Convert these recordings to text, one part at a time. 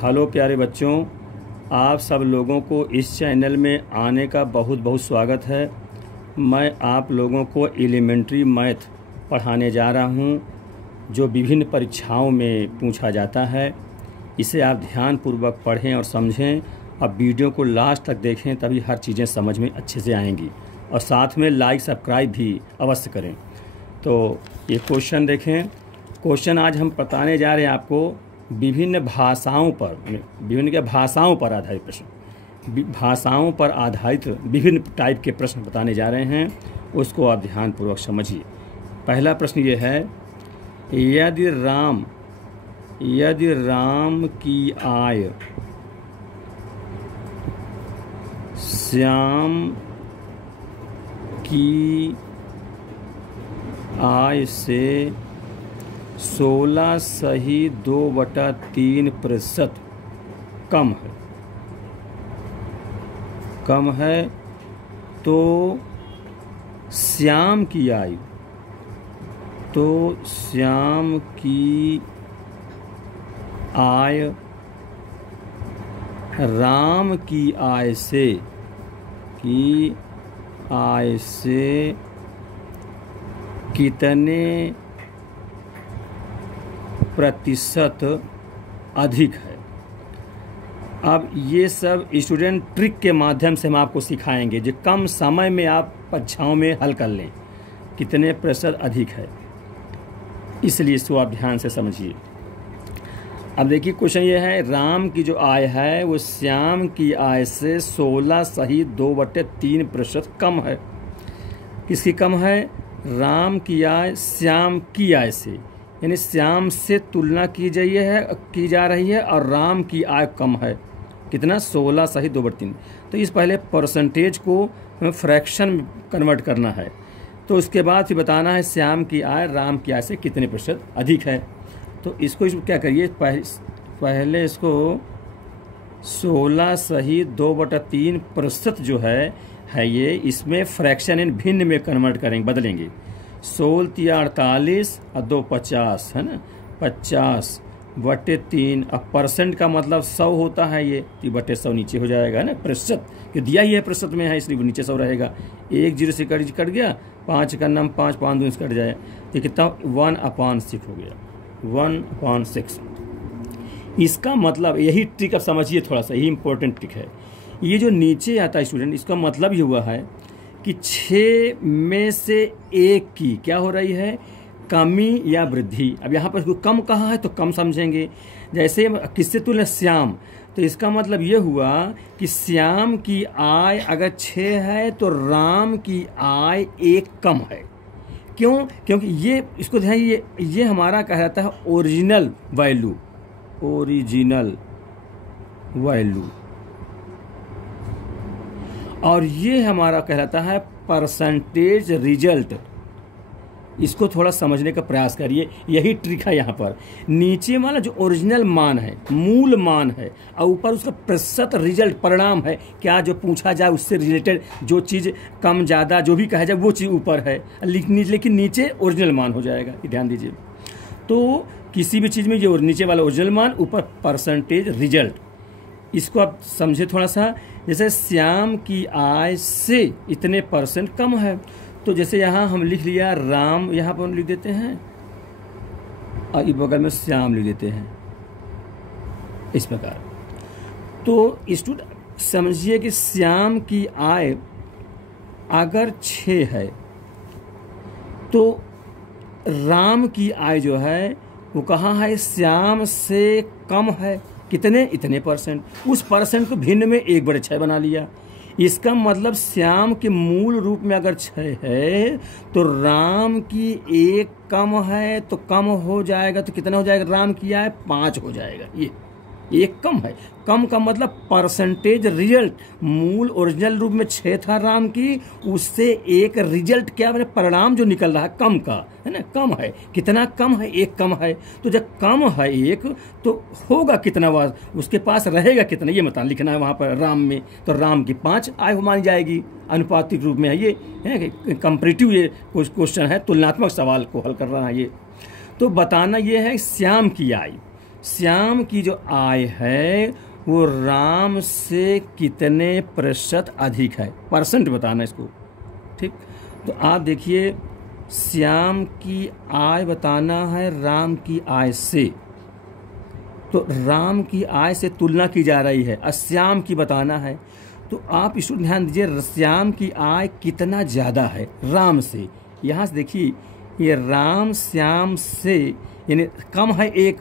Hello प्यारे बच्चों, आप सब लोगों को इस चैनल में आने का बहुत बहुत स्वागत है। मैं आप लोगों को एलिमेंट्री मैथ पढ़ाने जा रहा हूं, जो विभिन्न परीक्षाओं में पूछा जाता है। इसे आप ध्यानपूर्वक पढ़ें और समझें। अब वीडियो को लास्ट तक देखें, तभी हर चीज़ें समझ में अच्छे से आएंगी। और साथ में लाइक सब्सक्राइब भी अवश्य करें। तो ये क्वेश्चन देखें। क्वेश्चन आज हम बताने जा रहे हैं आपको विभिन्न भाषाओं पर आधारित प्रश्न। भाषाओं पर आधारित विभिन्न टाइप के प्रश्न बताने जा रहे हैं, उसको आप ध्यानपूर्वक समझिए। पहला प्रश्न ये है, यदि राम की आय श्याम की आय से 16.2/3% कम है तो श्याम की आय राम की आय से कितने प्रतिशत अधिक है। अब ये सब स्टूडेंट ट्रिक के माध्यम से हम आपको सिखाएंगे, जो कम समय में आप परीक्षाओं में हल कर लें। कितने प्रतिशत अधिक है, इसलिए इसको आप ध्यान से समझिए। अब देखिए क्वेश्चन ये है, राम की जो आय है वो श्याम की आय से 16.2/3% कम है। किसकी कम है? राम की आय श्याम की आय से, यानी श्याम से तुलना की जा रही है और राम की आय कम है। कितना? 16.2/3। तो इस पहले परसेंटेज को हमें फ्रैक्शन में कन्वर्ट करना है। तो उसके बाद फिर बताना है श्याम की आय राम की आय से कितने प्रतिशत अधिक है। तो इसको क्या करिए, पहले इसको 16.2/3% जो है ये, इसमें फ्रैक्शन इन भिन्न में कन्वर्ट करेंगे, बदलेंगे। 16×48 और 2 50 है ना, 50/3। अब परसेंट का मतलब 100 होता है, ये 100 नीचे हो जाएगा ना, प्रतिशत कि दिया ही है प्रतिशत में है, इसलिए नीचे 100 रहेगा। 1 0 से कट गया, 5 का नाम 5 5 2 से कट जाए, तो कितना? 1/6 हो गया, 1/6। इसका मतलब यही ट्रिक अब समझिए, थोड़ा सा यही इंपॉर्टेंट ट्रिक है। ये जो नीचे आता है स्टूडेंट, इसका मतलब ये हुआ है कि 6 में से 1 की क्या हो रही है? कमी या वृद्धि। अब यहाँ पर कम कहाँ है तो कम समझेंगे। जैसे किससे तुलना? श्याम। तो इसका मतलब ये हुआ कि श्याम की आय अगर 6 है तो राम की आय 1 कम है। क्यों? क्योंकि ये, इसको ध्यान, ये हमारा कह जाता है ओरिजिनल वैल्यू, और ये हमारा कहलाता है परसेंटेज रिजल्ट। इसको थोड़ा समझने का प्रयास करिए, यही ट्रिक है यहाँ पर। नीचे वाला जो ओरिजिनल मान है, मूल मान है, और ऊपर उसका प्रतिशत रिजल्ट, परिणाम है। क्या जो पूछा जाए उससे रिलेटेड जो चीज़ कम ज़्यादा जो भी कहा जाए वो चीज़ ऊपर है, लेकिन नीचे ओरिजिनल मान हो जाएगा। ध्यान दीजिए। तो किसी भी चीज़ में जो नीचे वाला ओरिजिनल मान, ऊपर परसेंटेज रिजल्ट, इसको आप समझे थोड़ा सा। जैसे श्याम की आय से इतने % कम है, तो जैसे यहाँ हम लिख लिया राम, यहाँ पर हम लिख देते हैं और इस बगल में श्याम लिख देते हैं, इस प्रकार। तो स्टूडेंट समझिए कि श्याम की आय अगर 6 है तो राम की आय जो है वो कहाँ है? श्याम से कम है। कितने? इतने %। उस % को भिन्न में 1/6 बना लिया। इसका मतलब श्याम के मूल रूप में अगर 6 है तो राम की 1 कम है, तो कम हो जाएगा। तो कितना हो जाएगा? राम की आय 5 हो जाएगा। ये 1 कम है। कम का मतलब परसेंटेज रिजल्ट, मूल ओरिजिनल रूप में 6 था राम की, उससे 1 रिजल्ट क्या बने? परिणाम जो निकल रहा है कम का, है ना, कम है। कितना कम है? 1 कम है। तो जब कम है 1 तो होगा कितना, उसके पास रहेगा कितना, ये मतलब लिखना है वहाँ पर राम में। तो राम की 5 आय मानी जाएगी, अनुपातिक रूप में है ये, है कंपैरेटिव ये क्वेश्चन है, तुलनात्मक सवाल को हल कर रहा है ये। तो बताना ये है श्याम की आय, श्याम की जो आय है वो राम से कितने प्रतिशत अधिक है, परसेंट बताना इसको। ठीक, तो आप देखिए श्याम की आय बताना है राम की आय से, तो राम की आय से तुलना की जा रही है और श्याम की बताना है। तो आप इसको ध्यान दीजिए, श्याम की आय कितना ज़्यादा है राम से। यहाँ से देखिए ये राम श्याम से यानी कम है, एक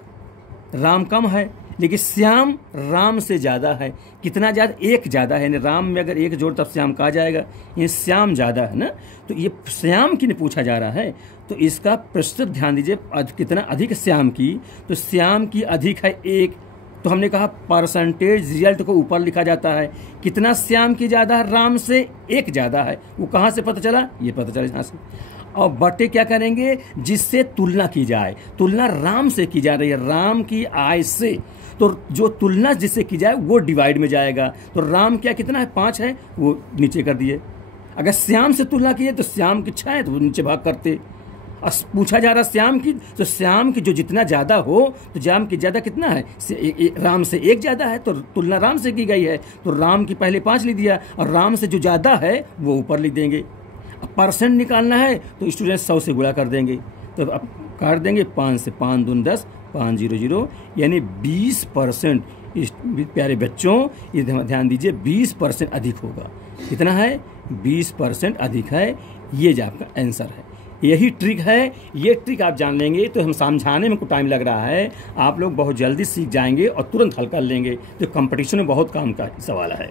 राम कम है लेकिन श्याम राम से ज़्यादा है। कितना ज़्यादा? एक ज़्यादा है, यानी राम में अगर एक जोड़ तब श्याम कहा जाएगा, ये श्याम ज़्यादा है ना। तो ये श्याम की ने पूछा जा रहा है, तो इसका प्रतिशत ध्यान दीजिए, कितना अधिक श्याम की, तो श्याम की अधिक है एक। तो हमने कहा परसेंटेज रिजल्ट को ऊपर लिखा जाता है, कितना श्याम की ज़्यादा है, राम से एक ज़्यादा है। वो कहाँ से पता चला? ये पता चला यहाँ से। और बटे क्या करेंगे? जिससे तुलना की जाए, तुलना राम से की जा रही है, राम की आय से, तो जो तुलना जिससे की जाए वो डिवाइड में जाएगा। तो राम क्या कितना है? 5 है, वो नीचे कर दिए। अगर श्याम से तुलना की है तो श्याम की 6 है, तो वो नीचे भाग करते। और पूछा जा रहा श्याम की, तो श्याम की जो जितना ज़्यादा हो, तो श्याम की ज़्यादा कितना है? राम से एक ज़्यादा है, तो तुलना राम से की गई है, तो राम की पहले 5 लिख दिया, और राम से जो ज़्यादा है वो ऊपर लिख देंगे। परसेंट निकालना है तो स्टूडेंट 100 से गुणा कर देंगे, तो अब काट देंगे 5 से, 5 दूनी 10, 500, यानी 20%। प्यारे बच्चों ये ध्यान दीजिए, 20% अधिक होगा। कितना है? 20% अधिक है। ये जो आपका आंसर है, यही ट्रिक है। ये ट्रिक आप जान लेंगे तो हम समझाने में कुछ टाइम लग रहा है, आप लोग बहुत जल्दी सीख जाएंगे और तुरंत हल कर लेंगे। तो कंपटीशन में बहुत काम का सवाल है।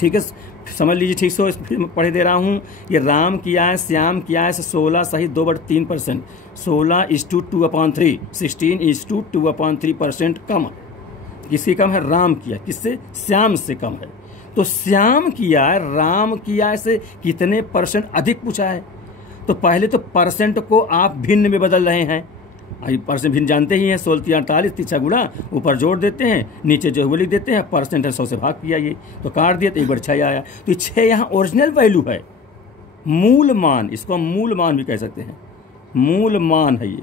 ठीक है, समझ लीजिए ठीक से, फिर पढ़े दे रहा हूँ। ये राम की आय श्याम की आय से 16 सहित 2/3%, 16:2/3, 16:2/3% कम है। किसकी कम है? राम की आय। किससे? श्याम से कम है। तो श्याम की आय राम की आय से कितने % अधिक पूछा है। तो पहले तो परसेंट को आप भिन्न में बदल रहे हैं। परसेंट भिन्न जानते ही हैं, 16 48, 3 गुणा, ऊपर जोड़ देते हैं, नीचे जो है लिख देते हैं, परसेंट है 100 से भाग किया, ये तो काट दिया तो 1/6 आया। तो 6 यहाँ ओरिजिनल वैल्यू है, मूल मान, इसको हम मूल मान भी कह सकते हैं। मूल मान है ये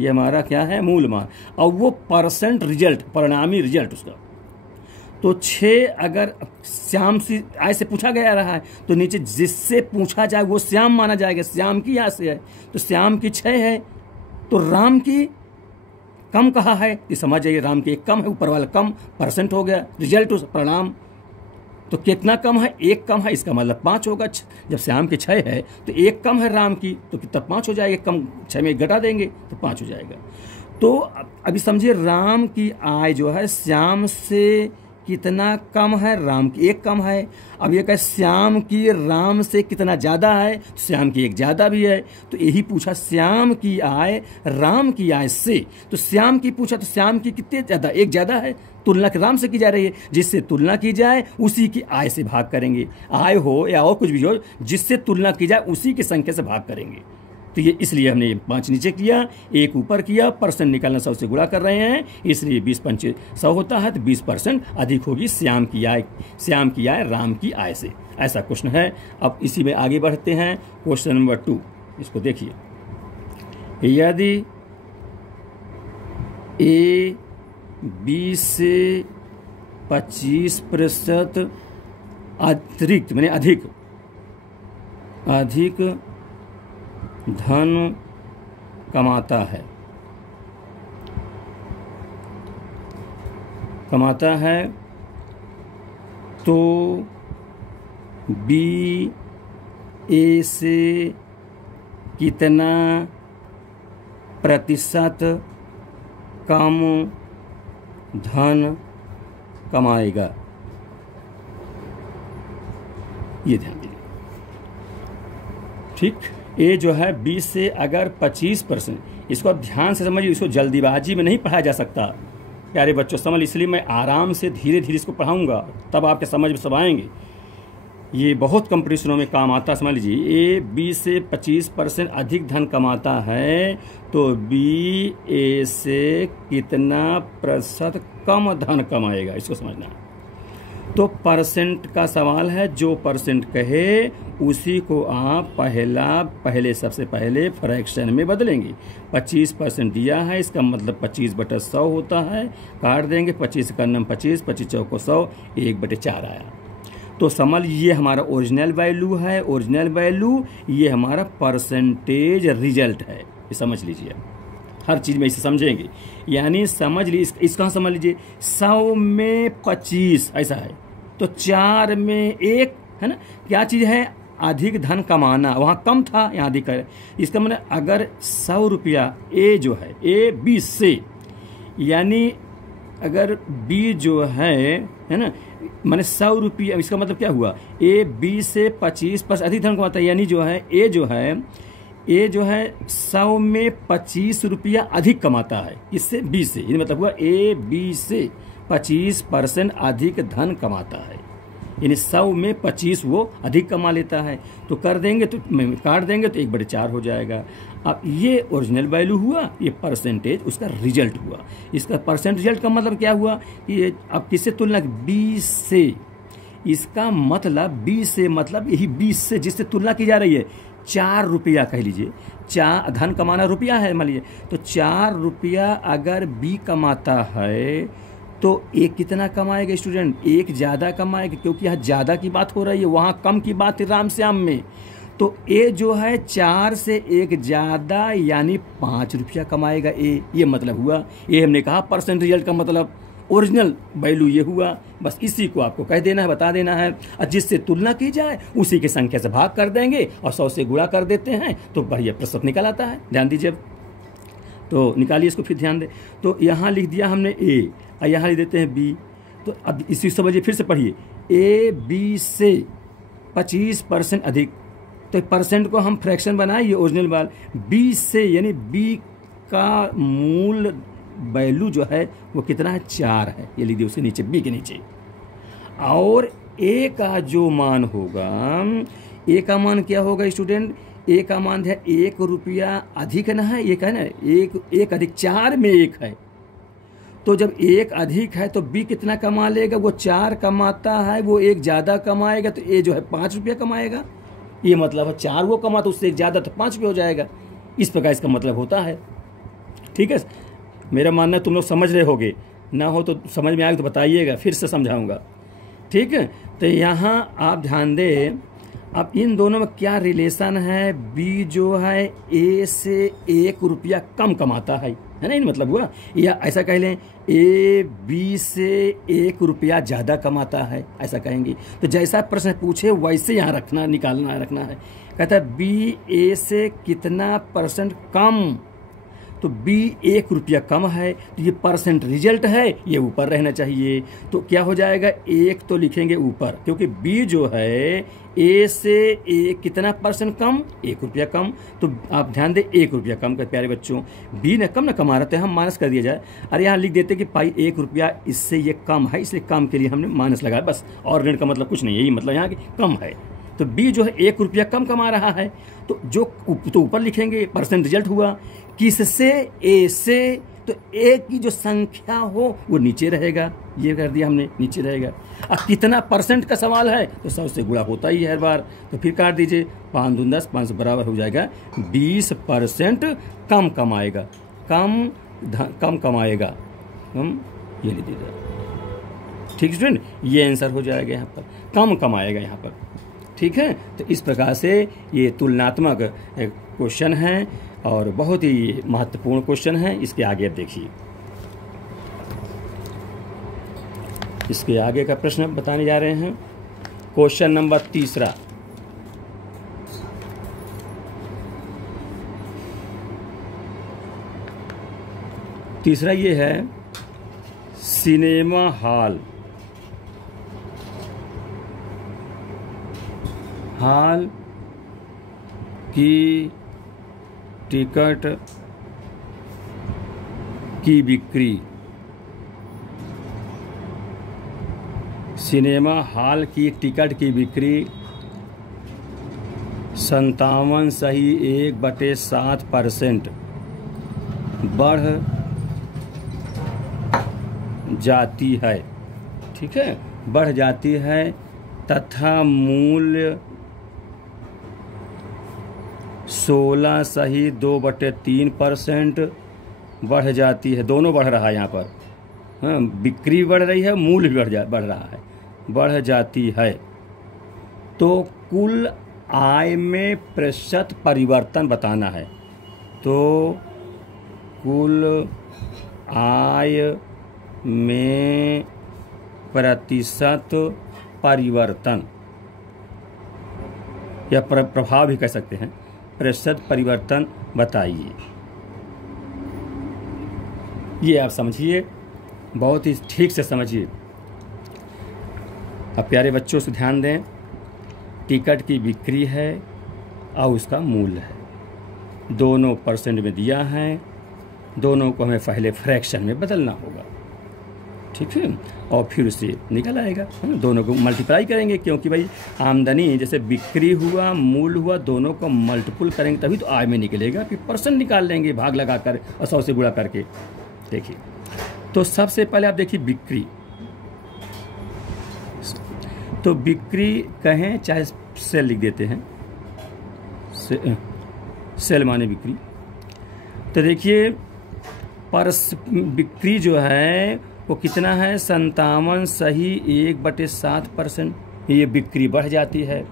हमारा क्या है? मूल मान। और वो परसेंट रिजल्ट, परिणामी रिजल्ट उसका। तो 6 अगर श्याम से आय से पूछा गया रहा है, तो नीचे जिससे पूछा जाए वो श्याम माना जाएगा। श्याम की आय से है, तो श्याम की 6 है, तो राम की कम कहा है, ये समझ जाइए, राम की 1 कम है, ऊपर वाला कम, परसेंट हो गया, रिजल्ट परिणाम। तो कितना कम है? 1 कम है, इसका मतलब 5 होगा। जब श्याम की 6 है तो 1 कम है राम की, तो कितना? 5 हो जाएगा। कम 6 में 1 घटा देंगे तो 5 हो जाएगा। तो अभी समझिए, राम की आय जो है श्याम से कितना कम है? राम की 1 कम है। अब ये कहे श्याम की राम से कितना ज़्यादा है? श्याम की 1 ज़्यादा भी है। तो यही पूछा, श्याम की आय राम की आय से। तो श्याम की पूछा, तो श्याम की कितने ज़्यादा? 1 ज़्यादा है। तुलना राम से की जा रही है, जिससे तुलना की जाए उसी की आय से भाग करेंगे। आय हो या और कुछ भी हो, जिससे तुलना की जाए उसी की संख्या से भाग करेंगे। तो ये इसलिए हमने 5 नीचे किया, 1 ऊपर किया, परसेंट निकालना 100 से गुणा कर रहे हैं, इसलिए 20×5 100 होता है। तो 20% अधिक होगी श्याम की आय राम की आय से। ऐसा क्वेश्चन है। अब इसी में आगे बढ़ते हैं, क्वेश्चन नंबर 2, इसको देखिए। यदि ए बी से 25% अतिरिक्त माने अधिक धन कमाता है तो बी ए से कितना प्रतिशत कम धन कमाएगा? ये ध्यान दीजिए। ठीक, ए जो है 20 से अगर 25%, इसको आप ध्यान से समझिए, इसको जल्दीबाजी में नहीं पढ़ा जा सकता। प्यारे बच्चों समझ, इसलिए मैं आराम से धीरे धीरे इसको पढ़ाऊंगा, तब आपके समझ में सब आएंगे। ये बहुत कंपटीशनों में काम आता है। समझ लीजिए, ए बी से 25% अधिक धन कमाता है तो बी ए से कितना प्रतिशत कम धन कमाएगा, इसको समझना है। तो परसेंट का सवाल है, जो परसेंट कहे उसी को आप सबसे पहले फ्रैक्शन में बदलेंगे। 25% दिया है, इसका मतलब 25/100 होता है, काट देंगे 25 का नम 25, 25 चौको 100, 1/4 आया। तो समझ ये हमारा ओरिजिनल वैल्यू है, ओरिजिनल वैल्यू ये हमारा परसेंटेज रिजल्ट है, ये समझ लीजिए। हर चीज में इसे समझेंगे, यानी समझ लीजिए इसका समझ लीजिए 100 में 25 ऐसा है, तो 4 में 1 है ना, क्या चीज है, अधिक धन कमाना, वहां कम था यहाँ अधिक है। इसका मतलब अगर 100 रुपया ए जो है, ए 20 से, यानी अगर बी जो है ना, मैंने 100 रुपया, इसका मतलब क्या हुआ, ए 20 से 25 अधिक धन कमाता है, यानी जो है ए जो है 100 में 25 रुपया अधिक कमाता है इससे 20 से, ये मतलब हुआ ए 20 से 25% अधिक धन कमाता है, यानी 100 में 25 वो अधिक कमा लेता है। तो कर देंगे तो काट देंगे तो 1/4 हो जाएगा। अब ये ओरिजिनल वैल्यू हुआ, ये परसेंटेज उसका रिजल्ट हुआ। इसका परसेंट रिजल्ट का मतलब क्या हुआ, ये अब किससे तुलना, 20 से, इसका मतलब 20 से मतलब यही 20 से जिससे तुलना की जा रही है, 4 रुपया कह लीजिए, धन कमाना रुपया है मान लीजिए, तो 4 रुपया अगर बी कमाता है तो एक कितना कमाएगा स्टूडेंट, एक ज़्यादा कमाएगा, क्योंकि यहाँ ज़्यादा की बात हो रही है, वहाँ कम की बात है राम श्याम में। तो ए जो है 4 से 1 ज़्यादा यानी 5 रुपया कमाएगा ए, ये मतलब हुआ। ये हमने कहा परसेंट रिजल्ट का मतलब ओरिजिनल वैल्यू ये हुआ। बस इसी को आपको कह देना है, बता देना है, और जिससे तुलना की जाए उसी की संख्या से भाग कर देंगे और 100 से गुणा कर देते हैं तो बढ़िया प्रतिशत निकल आता है। ध्यान दीजिए, तो निकालिए इसको, फिर ध्यान दें। तो यहाँ लिख दिया हमने ए और यहाँ लिख देते हैं बी। तो अब इसी समझिए, फिर से पढ़िए, ए बी से 25% अधिक, तो परसेंट को हम फ्रैक्शन बनाए, ये ओरिजिनल वाल, बी से यानी बी का मूल वैल्यू जो है वो कितना है, 4 है, ये लिख दिए उसके नीचे, बी के नीचे। और ए का जो मान होगा, ए का मान क्या होगा स्टूडेंट, ए का मान है 1 रुपया अधिक ना है, ये है ना, एक अधिक 4 में 1 है, तो जब 1 अधिक है तो बी कितना कमा लेगा, वो 4 कमाता है, वो 1 ज़्यादा कमाएगा, तो ए जो है 5 रुपया कमाएगा। ये मतलब है 4 वो कमाता, उससे 1 ज़्यादा तो 5 रुपया हो जाएगा। इस प्रकार इसका मतलब होता है। ठीक है, मेरा मानना तुम लोग समझ रहे होगे, ना हो तो समझ में आएगा तो बताइएगा, फिर से समझाऊंगा। ठीक है, तो यहाँ आप ध्यान दें, अब इन दोनों में क्या रिलेशन है, बी जो है ए से 1 रुपया कम कमाता है ना, इन मतलब हुआ, या ऐसा कह लें ए बी से 1 रुपया ज़्यादा कमाता है, ऐसा कहेंगे। तो जैसा प्रश्न पूछे वैसे यहाँ रखना, निकालना रखना है। कहता है बी ए से कितना परसेंट कम, तो बी 1 रुपया कम है, तो ये परसेंट रिजल्ट है, ये ऊपर रहना चाहिए। तो क्या हो जाएगा, 1 तो लिखेंगे ऊपर, क्योंकि बी जो है ए से 1 कितना परसेंट कम, 1 रुपया कम। तो आप ध्यान दें, 1 रुपया कम कर प्यारे बच्चों, बी ने कम ना कमा रहे थे, हम माइनस कर दिया जाए। अरे यहाँ लिख देते कि पाई 1 रुपया इससे ये कम है, इसलिए कम के लिए हमने माइनस लगाया, बस, और ऋण का मतलब कुछ नहीं है, यही मतलब यहाँ कि कम है। तो बी जो है 1 रुपया कम कमा रहा है, तो जो तो ऊपर लिखेंगे, परसेंट रिजल्ट हुआ किससे, ए से, तो ए की जो संख्या हो वो नीचे रहेगा, ये कर दिया हमने, नीचे रहेगा। अब कितना परसेंट का सवाल है तो 100 से गुणा होता ही है हर बार, तो फिर काट दीजिए, 5 दूनी 10, 500 बराबर हो जाएगा 20% कम कमाएगा, कम कमाएगा, ये लिख दीजिए। ठीक स्टूडेंट, ये आंसर हो जाएगा यहाँ पर, कम कमाएगा यहाँ पर। ठीक है, तो इस प्रकार से ये तुलनात्मक क्वेश्चन है और बहुत ही महत्वपूर्ण क्वेश्चन है। इसके आगे अब देखिए, इसके आगे का प्रश्न बताने जा रहे हैं। क्वेश्चन नंबर 3, तीसरा ये है, सिनेमा हॉल की टिकट की बिक्री, सिनेमा हॉल की टिकट की बिक्री 57.1/7% बढ़ जाती है। ठीक है, बढ़ जाती है तथा मूल्य 16.2/3% बढ़ जाती है। दोनों बढ़ रहा है यहाँ पर, हाँ, बिक्री बढ़ रही है, मूल्य भी बढ़ रहा है, बढ़ जाती है। तो कुल आय में प्रतिशत परिवर्तन बताना है। तो कुल आय में प्रतिशत परिवर्तन या प्रभाव भी कह सकते हैं, प्रतिशत परिवर्तन बताइए। ये आप समझिए, बहुत ही ठीक से समझिए। अब प्यारे बच्चों से ध्यान दें, टिकट की बिक्री है और उसका मूल्य है, दोनों परसेंट में दिया है, दोनों को हमें पहले फ्रैक्शन में बदलना होगा, ठीक है, और फिर उससे निकल आएगा। दोनों को मल्टीप्लाई करेंगे, क्योंकि भाई आमदनी जैसे बिक्री हुआ, मूल्य हुआ, दोनों को मल्टीपल करेंगे तभी तो आय में निकलेगा। फिर परसेंट निकाल लेंगे भाग लगाकर और 100 से गुणा करके। देखिए, तो सबसे पहले आप देखिए बिक्री, तो बिक्री कहें चाहे सेल लिख देते हैं, सेल माने बिक्री। तो देखिए बिक्री जो है वो कितना है, 57.1/7%। ये बिक्री बढ़ जाती है।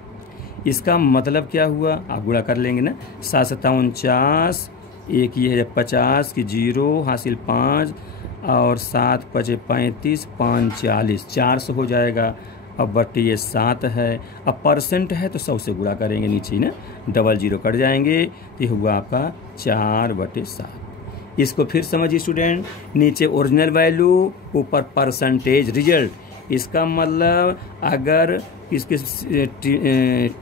इसका मतलब क्या हुआ, आप गुणा कर लेंगे ना, 7 एक ये है 50 की 0 हासिल 5 और 7 5 35 5 40, 400 हो जाएगा। अब बट्टे ये 7 है, अब परसेंट है तो 100 से गुणा करेंगे, नीचे ना 00 कट जाएंगे, तो ये हुआ आपका 4/7। इसको फिर समझिए स्टूडेंट, नीचे ओरिजिनल वैल्यू, ऊपर परसेंटेज रिजल्ट। इसका मतलब अगर इसके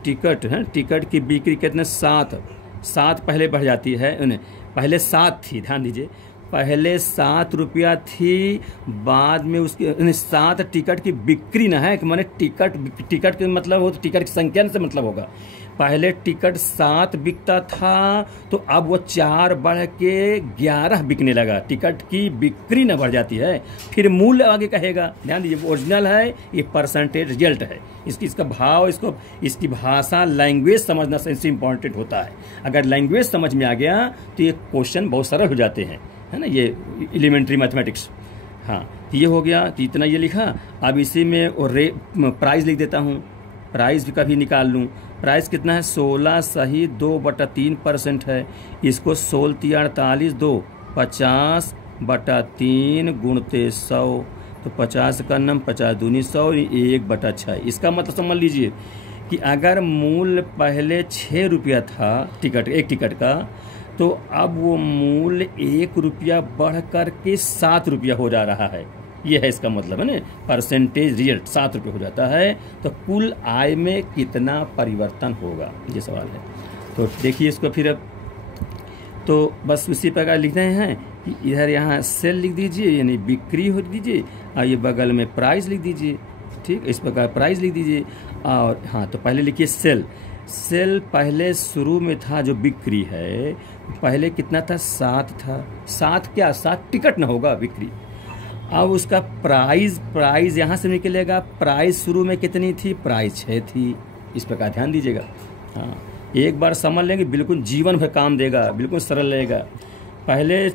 टिकट है, टिकट की बिक्री कितने 7 पहले बढ़ जाती है, पहले 7 थी, ध्यान दीजिए, पहले 7 रुपया थी, बाद में उसके 7 टिकट की बिक्री ना है, माने टिकट के मतलब हो तो टिकट की संख्या से मतलब होगा। पहले टिकट 7 बिकता था, तो अब वो 4 बढ़ के 11 बिकने लगा। टिकट की बिक्री न बढ़ जाती है, फिर मूल्य आगे कहेगा। ध्यान दीजिए, ओरिजिनल है, ये परसेंटेज रिजल्ट है। इसका भाव, इसकी भाषा, लैंग्वेज समझना सबसे इम्पोर्टेंट होता है। अगर लैंग्वेज समझ में आ गया तो ये क्वेश्चन बहुत सरल हो जाते हैं, है ना, ये एलिमेंट्री मैथमेटिक्स। हाँ, ये हो गया, तो इतना ये लिखा। अब इसी में और प्राइस लिख देता हूँ, प्राइस भी कभी निकाल लूँ। प्राइस कितना है, 16.2/3% है। इसको 16×3 = 2, 50/3 गुणते 100, तो 50 का नम 50 दूनी 100, 1/6। इसका मतलब समझ लीजिए कि अगर मूल्य पहले 6 रुपया था एक टिकट का, तो अब वो मूल्य 1 रुपया बढ़ कर के 7 रुपया हो जा रहा है। ये है इसका मतलब, है ना, परसेंटेज रिजल्ट 7 रुपये हो जाता है। तो कुल आय में कितना परिवर्तन होगा, ये सवाल है। तो देखिए इसको फिर अब, तो बस उसी प्रकार लिख रहे हैं कि इधर यहाँ सेल लिख दीजिए, यानी बिक्री हो दीजिए, और ये बगल में प्राइस लिख दीजिए, ठीक, इस प्रकार प्राइस लिख दीजिए। और हाँ, तो पहले लिखिए सेल। सेल पहले शुरू में था, जो बिक्री है पहले कितना था, 7 था। 7 क्या, 7 टिकट ना होगा बिक्री। अब उसका प्राइस यहाँ से निकलेगा। प्राइस शुरू में कितनी थी, प्राइस 6 थी। इस प्रकार ध्यान दीजिएगा। हाँ, एक बार समझ लेंगे, बिल्कुल जीवन भर काम देगा, बिल्कुल सरल रहेगा। पहले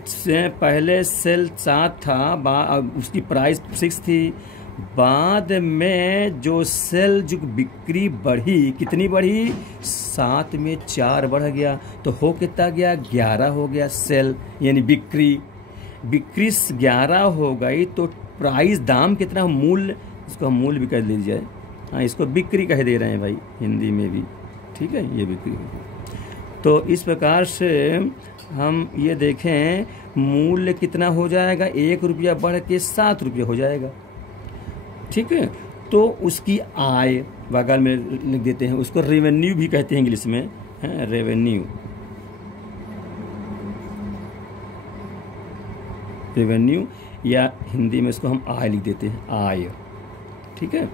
सेल 7 था, उसकी प्राइस 6 थी। बाद में जो सेल, जो बिक्री बढ़ी, कितनी बढ़ी, 7 में 4 बढ़ गया, तो हो कितना गया, 11 हो गया सेल, यानी बिक्री 11 हो गई। तो प्राइस, दाम कितना, मूल्य, इसको हम मूल्य भी कह लीजिए। हाँ, इसको बिक्री कह दे रहे हैं भाई हिंदी में भी, ठीक है, ये बिक्री। तो इस प्रकार से हम ये देखें, मूल्य कितना हो जाएगा, 1 रुपया बढ़ के 7 रुपये हो जाएगा, ठीक है। तो उसकी आय बगल में लिख देते हैं, उसको रेवेन्यू भी कहते हैं इंग्लिश में, है रेवेन्यू, या हिंदी में इसको हम आय लिख देते हैं, आय, ठीक है।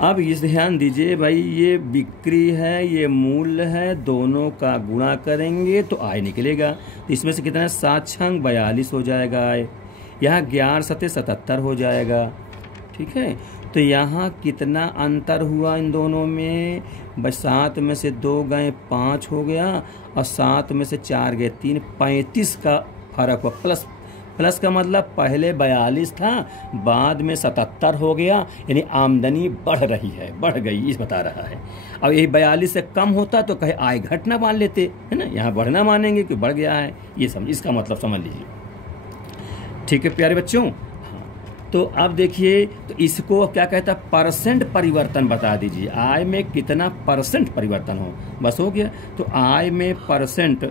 अब इस ध्यान दीजिए भाई, ये बिक्री है, ये मूल्य है, दोनों का गुणा करेंगे तो आय निकलेगा। तो इसमें से कितना है, 7×6 = 42 हो जाएगा आय। यहाँ 11×7 = 77 हो जाएगा। ठीक है। तो यहाँ कितना अंतर हुआ इन दोनों में? बस 7 में से 2 गए 5 हो गया, और 7 में से 4 गए 3, 35 का फर्क हुआ। प्लस का मतलब पहले 42 था, बाद में 77 हो गया, यानी आमदनी बढ़ रही है, बढ़ गई, इस बता रहा है। अब यही 42 से कम होता तो कहे आय घटना मान लेते, है ना, यहाँ बढ़ना मानेंगे कि बढ़ गया है, ये समझ, इसका मतलब समझ लीजिए। ठीक है प्यारे बच्चों। तो अब देखिए, तो इसको क्या कहता है? परसेंट परिवर्तन बता दीजिए, आय में कितना परसेंट परिवर्तन हो, बस हो गया। तो आय में परसेंट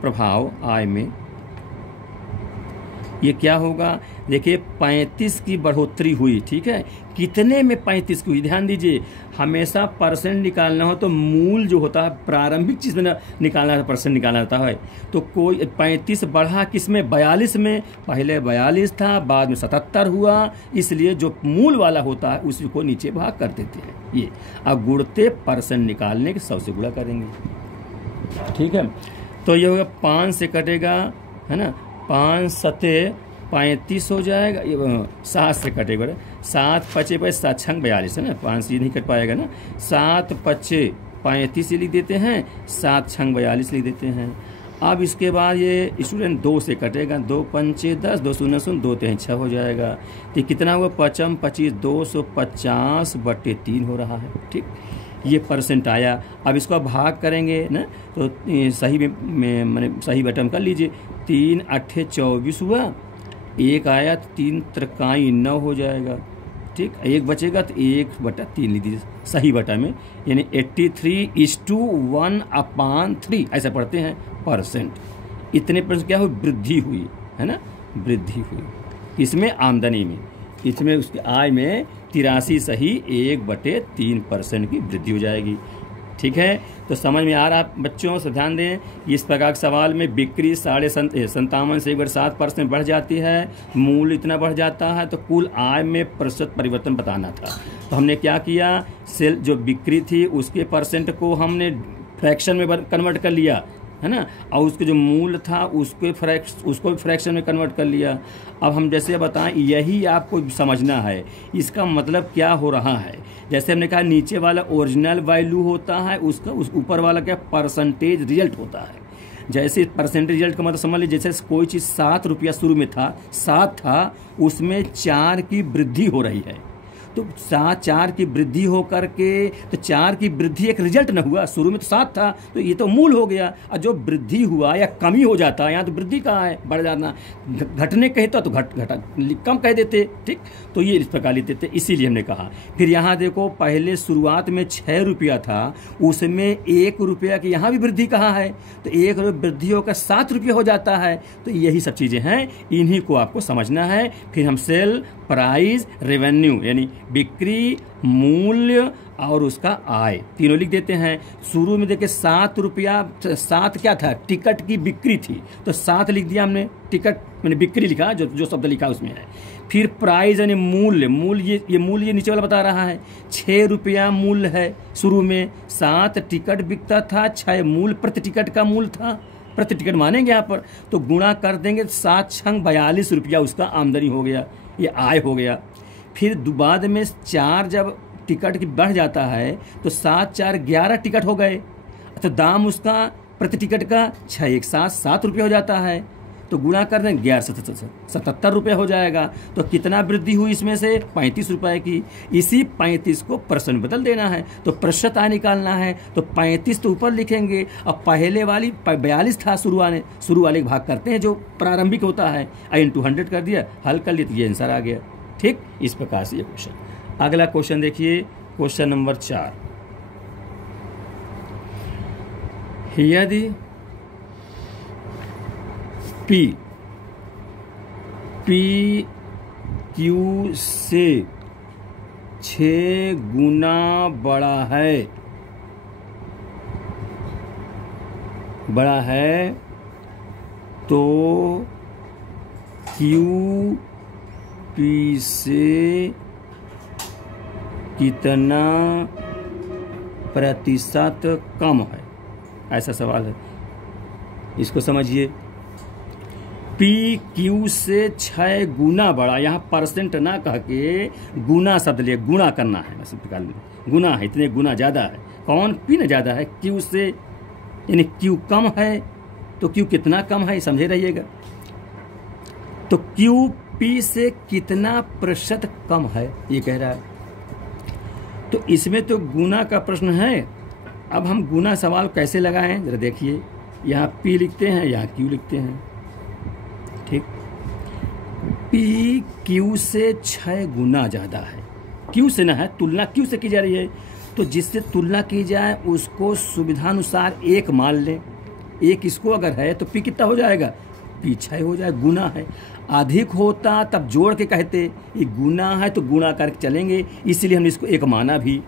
प्रभाव, आय में ये क्या होगा? देखिए 35 की बढ़ोतरी हुई, ठीक है। कितने में 35 की हुई? ध्यान दीजिए, हमेशा परसेंट निकालना हो तो मूल जो होता है, प्रारंभिक चीज में निकालना है, परसेंट निकालना होता है। तो कोई 35 बढ़ा किसमें? 42 में। पहले 42 था, बाद में 77 हुआ, इसलिए जो मूल वाला होता है उसी को नीचे भाग कर देते हैं। ये अब गुणते परसेंट निकालने के 100 से गुणा करेंगे, ठीक है। तो ये होगा 5 से कटेगा, है ना, 5 सते 35 हो जाएगा, 7 से कटेगा, 7 पचे 7 छंग 42 है ना, 5 से नहीं कट पाएगा ना, 7 पचे 35 लिख देते हैं, 7 छंग 42 लिख देते हैं। अब इसके बाद ये स्टूडेंट 2 से कटेगा, 2 पंचे 10, 2 शून्य शून्य, 2 तें 6 हो जाएगा। तो कितना हुआ? 5 25 250/3 हो रहा है, ठीक। ये परसेंट आया। अब इसको भाग करेंगे ना, तो सही में मैंने सही बटन कर लीजिए, 3 8 24 हुआ, 1 आया तो 3 त्रिकाई 9 हो जाएगा, ठीक। 1 बचेगा तो 1/3 लिख दीजिए सही बटा में, यानी 83:1/3 ऐसा पढ़ते हैं परसेंट। इतने परसेंट क्या हुई? वृद्धि हुई, है ना, वृद्धि हुई। इसमें आमदनी में, इसमें उसकी आय में 83 सही 1/3% की वृद्धि हो जाएगी, ठीक है। तो समझ में आ रहा बच्चों? से ध्यान दें, इस प्रकार के सवाल में बिक्री 57 से 1/7% बढ़ जाती है, मूल इतना बढ़ जाता है, तो कुल आय में प्रतिशत परिवर्तन बताना था। तो हमने क्या किया? सेल जो बिक्री थी उसके परसेंट को हमने फ्रैक्शन में कन्वर्ट कर लिया, है ना, और उसके जो मूल था उसको भी फ्रैक्शन में कन्वर्ट कर लिया। अब हम जैसे बताएं, यही आपको समझना है, इसका मतलब क्या हो रहा है। जैसे हमने कहा नीचे वाला ओरिजिनल वैल्यू होता है, उसका उस ऊपर वाला क्या? परसेंटेज रिजल्ट होता है। जैसे परसेंटेज रिजल्ट का मतलब समझ लीजिए, जैसे कोई चीज़ 7 रुपया शुरू में था, 7 था, उसमें 4 की वृद्धि हो रही है, तो 4 की वृद्धि हो करके, तो 4 की वृद्धि एक रिजल्ट न हुआ, शुरू में तो 7 था, तो ये तो मूल हो गया। और जो वृद्धि हुआ या कमी हो जाता है, यहाँ तो वृद्धि कहाँ है? बढ़ जाना, घटने कहता तो घटा कम कह देते, ठीक। तो ये इस प्रकार लिखते थे, इसीलिए हमने कहा। फिर यहाँ देखो, पहले शुरुआत में 6 रुपया था, उसमें 1 रुपया की यहाँ भी वृद्धि कहाँ है? तो 1 रुपया वृद्धि होकर 7 रुपया हो जाता है। तो यही सब चीज़ें हैं, इन्हीं को आपको समझना है। फिर हम सेल प्राइस रेवेन्यू, यानी बिक्री, मूल्य और उसका आय, तीनों लिख देते हैं। शुरू में देखिए 7 रुपया, 7 क्या था? टिकट की बिक्री थी, तो 7 लिख दिया हमने, टिकट मैंने बिक्री लिखा, जो शब्द लिखा उसमें है। फिर प्राइस यानी मूल्य, ये मूल्य नीचे वाला बता रहा है, 6 रुपया मूल्य है शुरू में, 7 टिकट बिकता था, 6 मूल्य प्रति टिकट का मूल्य था, प्रति टिकट मानेंगे यहाँ पर, तो गुणा कर देंगे, 7 छंग 42 रुपया उसका आमदनी हो गया, ये आय हो गया। फिर बाद में 4 जब टिकट की बढ़ जाता है, तो 7 4 11 टिकट हो गए, तो दाम उसका प्रति टिकट का 6 1 7 रुपये हो जाता है, तो गुणा कर दें 11 77 रुपये हो जाएगा। तो कितना वृद्धि हुई इसमें से? 35 रुपये की। इसी 35 को परसेंट बदल देना है, तो प्रतिशत आय निकालना है, तो 35 तो ऊपर लिखेंगे, अब पहले वाली 42 था, शुरू वाले भाग करते हैं जो प्रारंभिक होता है, into 100 कर दिया, हल कर लिया, तो ये आंसर आ गया, ठीक। इस प्रकार से ये क्वेश्चन। अगला क्वेश्चन देखिए, क्वेश्चन नंबर 4। यदि P Q से 6 गुना बड़ा है तो Q P से कितना प्रतिशत कम है? ऐसा सवाल है, इसको समझिए। पी क्यू से 6 गुना बड़ा, यहाँ परसेंट ना कह के गुना शब्द लिए, गुणा करना है बस, गुना है, इतने गुना ज़्यादा है। कौन? पी ना ज़्यादा है क्यू से, यानी क्यू कम है तो क्यू कितना कम है समझे रहिएगा। तो क्यू पी से कितना प्रतिशत कम है ये कह रहा है। तो इसमें तो गुना का प्रश्न है। अब हम गुना सवाल कैसे लगाएं जरा देखिए। यहाँ पी लिखते हैं, यहाँ क्यू लिखते हैं, ठीक। पी क्यू से 6 गुना ज़्यादा है, क्यू से ना है, तुलना क्यू से की जा रही है। तो जिससे तुलना की जाए उसको सुविधानुसार 1 मान लें। 1 इसको अगर है तो पी कितना हो जाएगा? पी 6 हो जाए, गुना है। अधिक होता तब जोड़ के कहते, ये गुना है तो गुणा करके चलेंगे, इसीलिए हमने इसको 1 माना भी।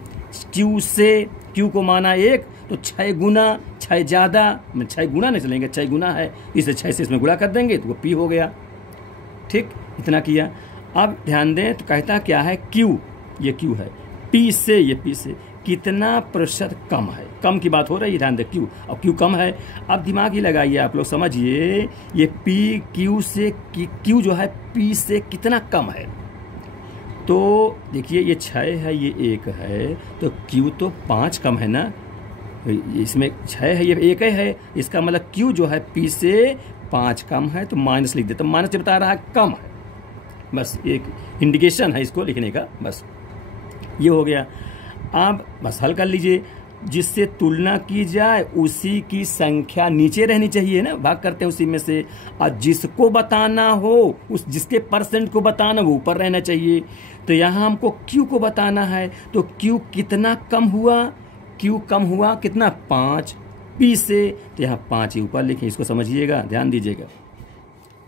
क्यू से क्यू को माना 1 तो 6 गुना, 6 ज़्यादा, 6 गुना नहीं चलेंगे, 6 गुना है, इसलिए 6 से इसमें गुणा कर देंगे तो वो पी हो गया, ठीक। इतना किया। अब ध्यान दें तो कहता क्या है, क्यू, ये क्यू है, पी से, ये पी से कितना प्रतिशत कम है। कम की बात हो रही है, ध्यान दें क्यू, अब क्यू कम है। अब दिमाग ही लगाइए आप लोग, समझिए ये पी क्यू से, क्यू जो है पी से कितना कम है। तो देखिए ये 6 है, ये 1 है, तो क्यू तो 5 कम है ना, इसमें 6 है, ये 1 है, इसका मतलब क्यू जो है पी से 5 कम है, तो माइनस लिख देते, तो माइनस बता रहा है कम है, बस एक इंडिकेशन है इसको लिखने का, बस ये हो गया। अब बस हल कर लीजिए। जिससे तुलना की जाए उसी की संख्या नीचे रहनी चाहिए ना, भाग करते हैं उसी में से, और जिसको बताना हो, उस जिसके परसेंट को बताना वो ऊपर रहना चाहिए। तो यहाँ हमको क्यू को बताना है, तो क्यू कितना कम हुआ? क्यू कम हुआ कितना? 5 पी से, तो यहाँ 5 ही ऊपर लिखें, इसको समझिएगा, ध्यान दीजिएगा,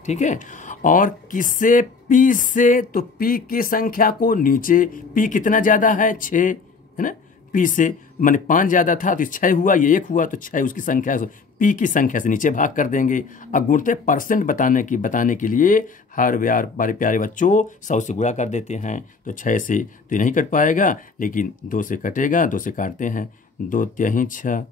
ठीक है। और किससे? पी से, तो पी की संख्या को नीचे, पी कितना ज्यादा है? 6 है ना, पी से माने 5 ज्यादा था तो 6 हुआ, ये 1 हुआ तो 6 उसकी संख्या से, पी की संख्या से नीचे भाग कर देंगे। अब गुणते परसेंट बताने के लिए हर बार प्यारे बच्चों 100 से गुणा कर देते हैं, तो 6 से तो नहीं कट पाएगा, लेकिन 2 से कटेगा, 2 से काटते हैं, 2 तिहाई 6,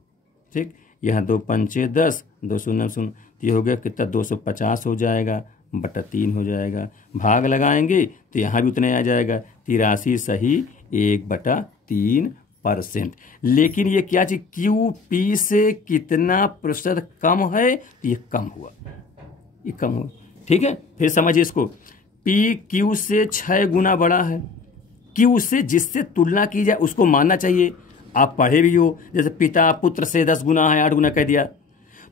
ठीक। यहाँ 2 पंचे 10, 2 शून्य शून्य, तो ये हो गया कितना? 250 हो जाएगा, बटा 3 हो जाएगा। भाग लगाएंगे तो यहाँ भी उतना आ जाएगा, 83 सही 1/3%। लेकिन ये क्या चीज, क्यू पी से कितना प्रतिशत कम है? तो ये कम हुआ, ये कम हुआ, ठीक है। फिर समझिए इसको, पी क्यू से 6 गुना बड़ा है। क्यू से जिससे तुलना की जाए उसको मानना चाहिए। आप पढ़े भी हो, जैसे पिता पुत्र से 10 गुना है, 8 गुना कह दिया,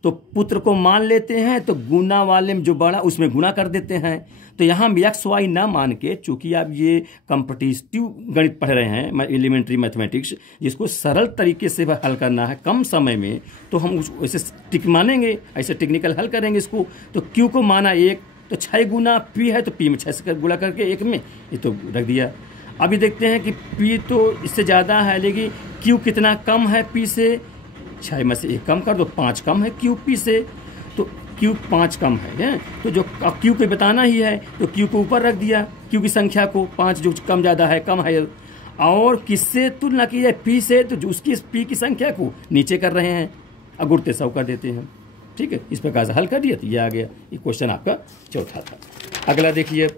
तो पुत्र को मान लेते हैं, तो गुना वाले में जो बड़ा उसमें गुना कर देते हैं। तो यहाँ हम एक्स वाई ना मान के, चूंकि आप ये कॉम्पिटिटिव गणित पढ़ रहे हैं, एलिमेंट्री मैथमेटिक्स, जिसको सरल तरीके से हल करना है कम समय में, तो हम ऐसे टिक मानेंगे, ऐसे टेक्निकल हल करेंगे इसको। तो क्यू को माना 1, तो 6 गुना पी है, तो पी में 6 से गुणा करके 1 में ये तो रख दिया। अभी देखते हैं कि पी तो इससे ज़्यादा है, लेकिन क्यू कितना कम है पी से? 6 में से 1 कम कर दो, 5 कम है क्यू पी से, तो क्यू 5 कम है, तो जो क्यू को बताना ही है तो क्यू को ऊपर रख दिया, क्यू की संख्या को 5 जो कम ज़्यादा है, कम है। और किससे तुलना की जाए? पी से, तो जो उसकी पी की संख्या को नीचे कर रहे हैं, अगुड़ते 100 कर देते हैं, ठीक है। इस प्रकार से हल कर दिया तो ये आ गया। ये क्वेश्चन आपका चौथा था। अगला देखिए,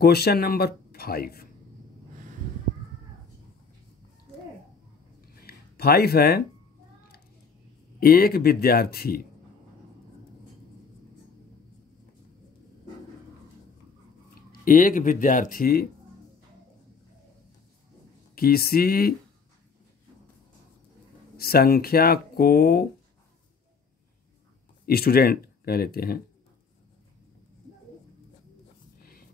क्वेश्चन नंबर 5 है, एक विद्यार्थी किसी संख्या को, स्टूडेंट कह लेते हैं,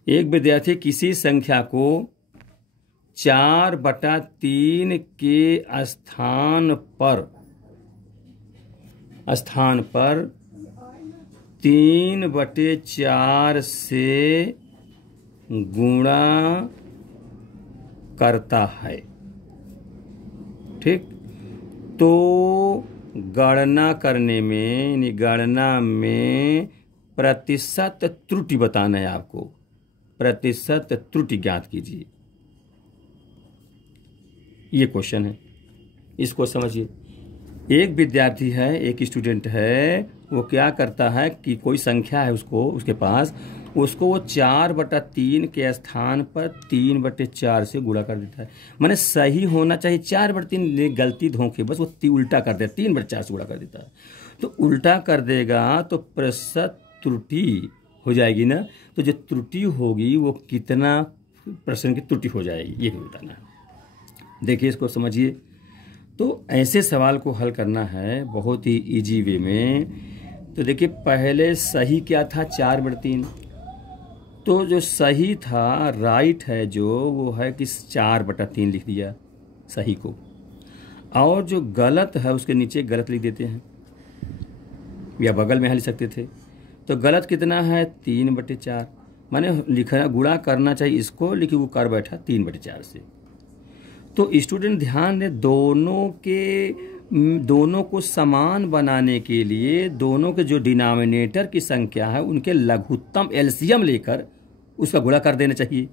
एक विद्यार्थी किसी संख्या को 4/3 के स्थान पर 3/4 से गुणा करता है, ठीक। तो गणना करने में, यानी गणना में प्रतिशत त्रुटि बताना है आपको, प्रतिशत त्रुटि ज्ञात कीजिए। ये क्वेश्चन है, इसको समझिए। एक विद्यार्थी है, एक स्टूडेंट है, वो क्या करता है कि कोई संख्या है उसके पास, उसको वो 4/3 के स्थान पर 3/4 से गुणा कर देता है। माने सही होना चाहिए 4/3, गलती धोखे बस वो उल्टा कर देता है, 3/4 से गुणा कर देता है। तो उल्टा कर देगा तो प्रतिशत त्रुटि हो जाएगी ना। तो जो त्रुटि होगी वो कितना % की त्रुटि हो जाएगी, ये भी बताना है। देखिए इसको समझिए। तो ऐसे सवाल को हल करना है बहुत ही इजी वे में। तो देखिए पहले सही क्या था, 4/3। तो जो सही था, राइट है जो, वो है कि 4/3 लिख दिया सही को, और जो गलत है उसके नीचे गलत लिख देते हैं, या बगल में लिख सकते थे। तो गलत कितना है, 3/4। माने लिखना, गुणा करना चाहिए इसको, लेकिन वो कर बैठा 3/4 से। तो स्टूडेंट ध्यान दें, दोनों को समान बनाने के लिए दोनों के जो डिनोमिनेटर की संख्या है उनके लघुत्तम एलसीएम लेकर उसका गुणा कर देना चाहिए।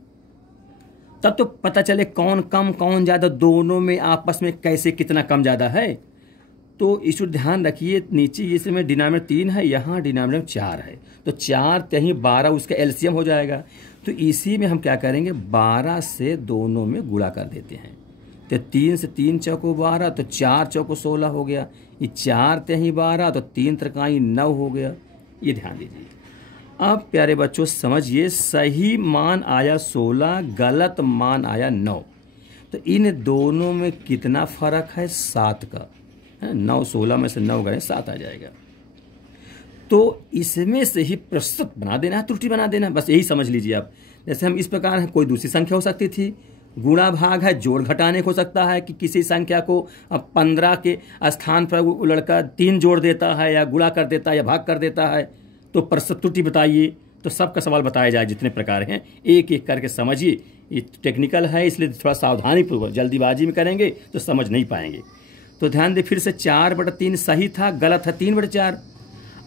तब तो पता चले कौन कम कौन ज़्यादा, दोनों में आपस में कैसे कितना कम ज़्यादा है। तो स्टूडेंट ध्यान रखिए, नीचे इसमें डिनोमिनेटर 3 है, यहाँ डिनोमिनेटर 4 है, तो 4 3 12 उसका एलसीएम हो जाएगा। तो इसी में हम क्या करेंगे, 12 से दोनों में गुणा कर देते हैं। तो 3 से 3 चौको 12, तो 4 चौको 16 हो गया। ये 4 3 12, तो 3 त्रिकाई 9 हो गया। ये ध्यान दीजिए। अब प्यारे बच्चों समझिए, सही मान आया 16, गलत मान आया 9। तो इन दोनों में कितना फर्क है, 7 का। 9 16 में से 9 गए 7 आ जाएगा। तो इसमें से ही प्रतिशत बना देना है, त्रुटि बना देना, बस यही समझ लीजिए आप। जैसे हम इस प्रकार है, कोई दूसरी संख्या हो सकती थी, गुणा भाग है, जोड़ घटाने को हो सकता है कि किसी संख्या को अब 15 के स्थान पर वो लड़का 3 जोड़ देता है, या गुणा कर देता है, या भाग कर देता है। तो प्रतिशत त्रुटि बताइए। तो सबका सवाल बताया जाए, जितने प्रकार हैं एक एक करके समझिए। ये टेक्निकल है, इसलिए थोड़ा सावधानी पूर्वक, जल्दीबाजी में करेंगे तो समझ नहीं पाएंगे। तो ध्यान दे, फिर से 4/3 सही था, गलत है 3/4।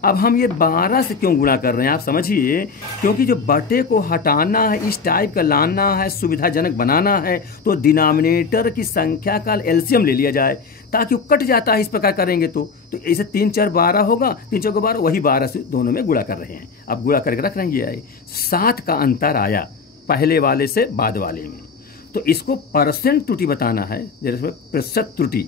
अब हम ये 12 से क्यों गुणा कर रहे हैं, आप समझिए। क्योंकि जो बटे को हटाना है, इस टाइप का लाना है, सुविधाजनक बनाना है, तो डिनोमिनेटर की संख्या का एलसीएम ले लिया जाए, ताकि वो कट जाता है। इस प्रकार करेंगे तो ऐसे 3 4 12 होगा, 3 4 12, वही 12 से दोनों में गुणा कर रहे हैं। अब गुणा करके रख रहे हैं, ये आए 7 का अंतर आया पहले वाले से बाद वाले में। तो इसको % त्रुटि बताना है, जैसे प्रतिशत त्रुटि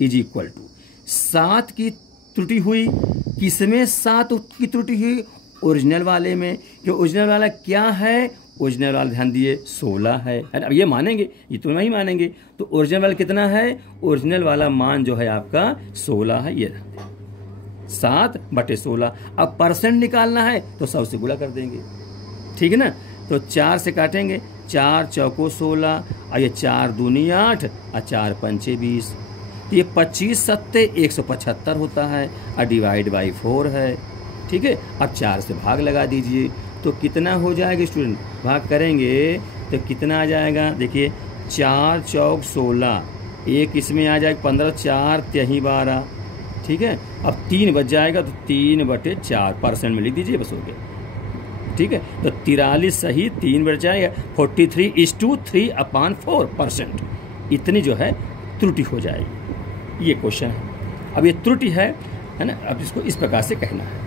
इज इक्वल टू 7 की त्रुटि हुई। किसमें 7 की त्रुटि हुई, ओरिजिनल वाले में। जो ओरिजिनल वाला क्या है, ओरिजिनल वाला ध्यान दिए 16 है। अब ये मानेंगे, ये तो नहीं मानेंगे। तो ओरिजिनल वाला कितना है, ओरिजिनल वाला मान जो है आपका 16 है। ये 7/16। अब % निकालना है तो 100 से गुणा कर देंगे, ठीक है ना। तो 4 से काटेंगे, 4 चौको 16, और ये 4 दूनी 8, और 4 पंचे 20। तो ये 25 सत्ते 175 होता है, और डिवाइड बाई 4 है, ठीक है। अब 4 से भाग लगा दीजिए, तो कितना हो जाएगा स्टूडेंट, भाग करेंगे तो कितना आ जाएगा। देखिए 4 चौक 16, एक इसमें आ जाएगा 15, 4 3 12, ठीक है। अब 3 बच जाएगा, तो 3/4 % में लिख दीजिए, बस हो गया, ठीक है। तो 43 सही, 3 बच जाएगा, 43:3/4%। इतनी जो है त्रुटि हो जाएगी। ये क्वेश्चन है। अब ये त्रुटि है ना। अब इसको इस प्रकार से कहना है।